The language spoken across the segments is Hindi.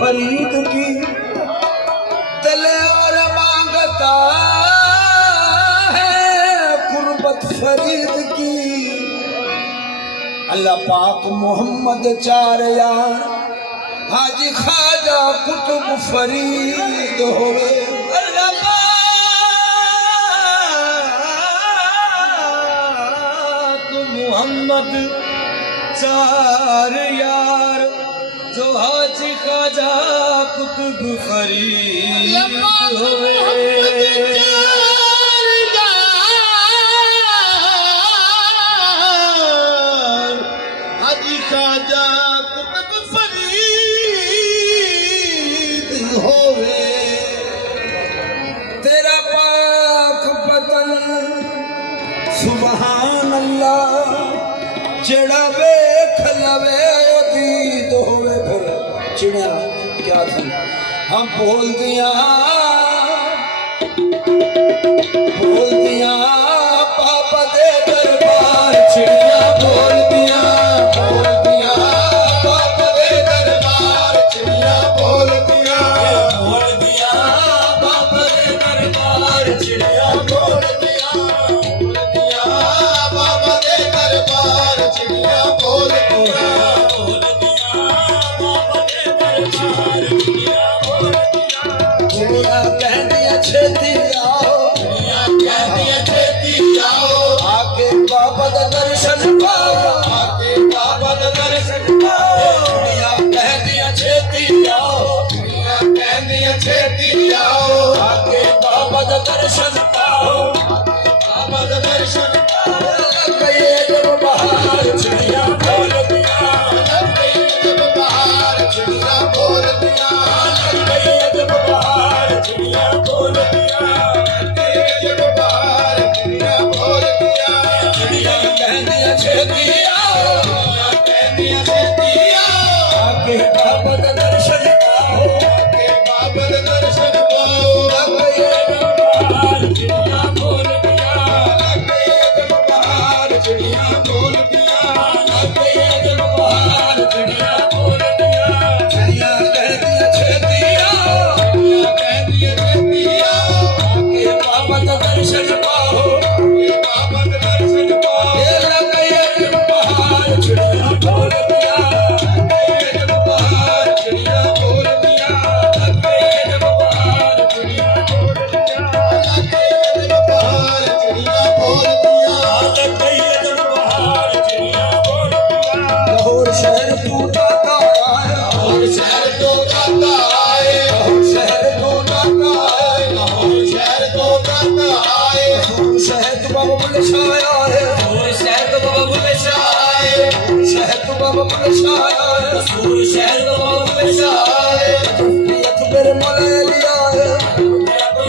फरीद की दिल और मांगता है कुर्बत फरीद की। अल्लाह पाक मोहम्मद चार यार हाजी ख्वाजा कुतुब फरीद होवे। अल्लाह पाक मोहम्मद चार यार जो हाजी ख्वाजा कुतुब फरीद होवे। सुभान अल्लाह जेड़ा वेख लवे दीद होवे। फिर चिड़िया क्या थी हम बोल दिया पापा दे दरबार चिड़िया बोल दिया पापा दे दरबार चिड़िया बोल दिया पापा दे दरबार चिड़िया बोल दिया चिड़िया बोल चिड़िया कह दिया छेती आओ आके बाबा का दर्शन पाओ चिड़िया कह दिया छेती आओ आके बाबा का दर्शन पाओ चिड़िया बोल दिया जब बहार चिड़िया बोल दिया जब बहार चिड़िया बोल दिया जब बहार चिड़िया बोल दिया चिड़िया कह दिया छेती आके बाबा का दर्शन पाओ चिड़िया बोल दिया जब बहार चिड़िया बोल दिया चिड़िया बोल दिया चिड़िया कह दिया छेती आके बाबा का दर्शन पाओ जब बहार चिड़िया बोल दिया जब बहार चिड़िया बोल दिया जब बहार चिड़िया बोल दिया जब बहार चिड़िया बोल दिया जब बहार चिड़िया बोल दिया। लाहौर शहर तू दाता आया लाहौर शहर तो दाता आए लाहौर शहर तो दाता आए लाहौर शहर तो दाता आए शहर तो बाबा बुल्ले शाह आए शहर तो बाबा बुल्ले शाह आए शहर तो बाबा बुल्ले शाह आए शहर तो बाबा बुल्ले शाह आए मेरे मौला लिया है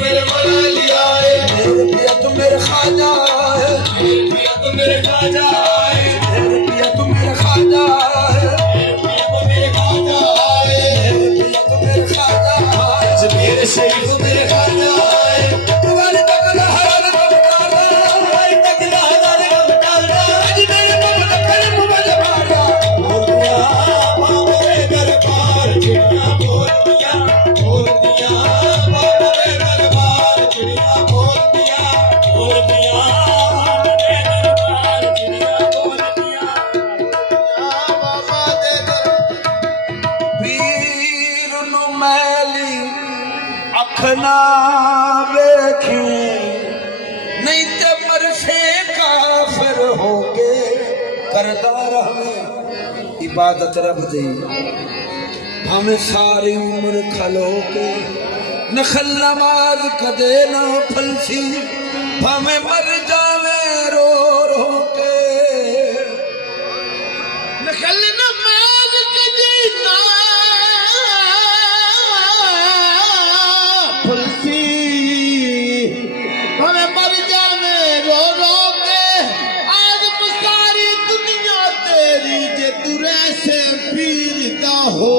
मेरे मौला लिया है मेरे पिया तू मेरे ख्वाजा है मेरे पिया तू मेरे ख्वाजा है मेरे पिया तू मेरे ख्वाजा है मेरे पिया तू मेरे ख्वाजा है मेरे पिया तू मेरे ख्वाजा है मेरे शरीफ तू मेरे ख्वाजा है तुम्हारे तकला हर गम डाला भाई तकला हर गम डाला आज मेरे बाबा करे मुझे मारा बोल दिया बाबा दे दरबार चिड़िया बोल दिया बाबा दे दरबार चिड़िया बोल दिया बाबा दे दरबार चिड़िया बोल दिया बाबा दे वीर नु मैली अख ना वेखी नहीं ते मरसे काफिर होके करदा रहे इबादत रब दी हमें सारी उम्र खलो के नखल नमाज कदे ना फलसी हमें मर जावे रो रो के नखल नमाज कदे ना फलसी हमें मर जावे रो रो के आज सारी दुनिया तेरी जे तुरे से पीरता हो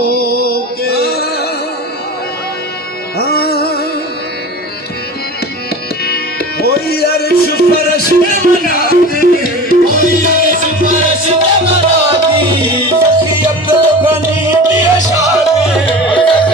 अर्श फरश में मना दी अर्श फरश में मना दी सखी अब्दुल गनी की शादी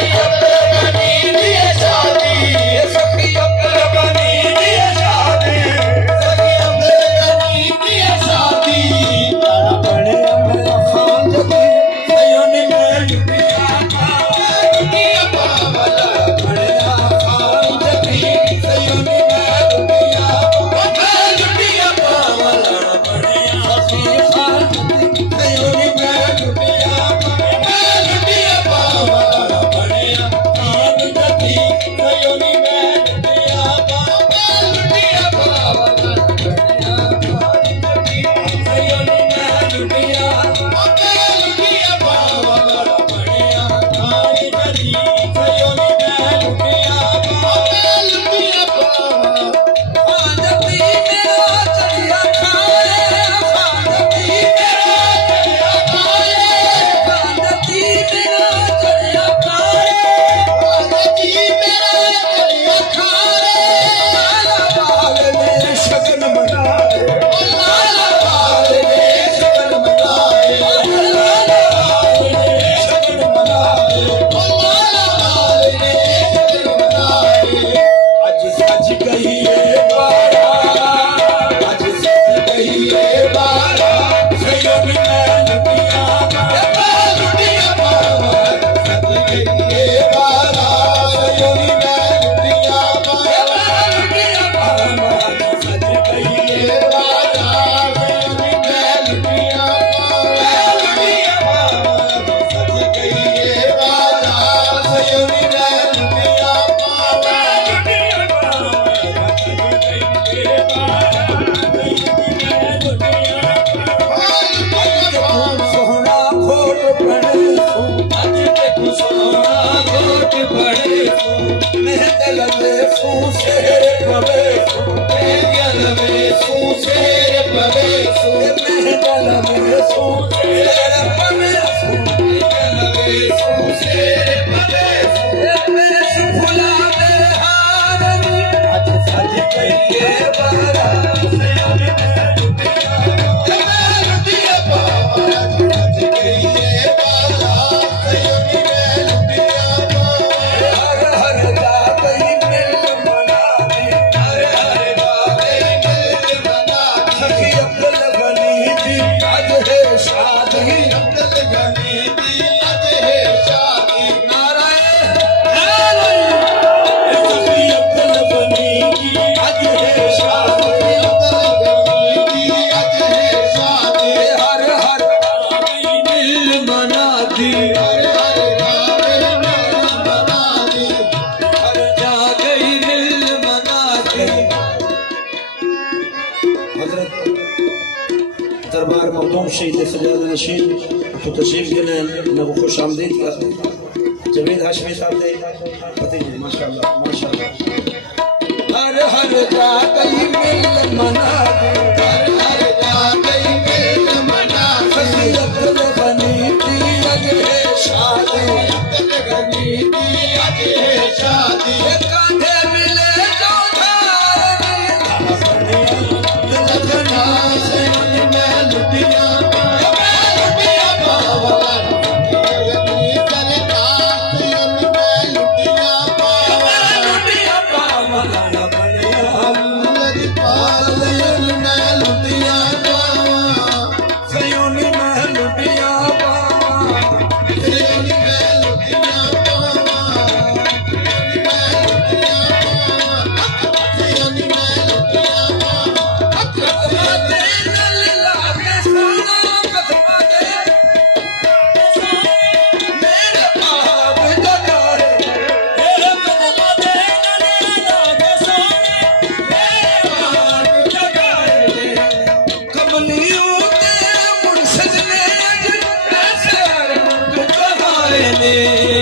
शेर पवे महगल में सू शेर पवे महगल में सू शेर पवे महगल में सू शेर पवे में फुला दे हारनी आज सज कहिए बारा दरबार मखदूम शहीद सजाद नशीन तो तशरीफ गिने न खुश आमदीद का जवेद हाशमी साहब दे पति जी माशाल्लाह माशाल्लाह हर हर जा गई मिल मना हर हर जा गई मिल मना खसियत बनी थी आज है शादी बनी थी आज है शादी कांधे मिले जो ने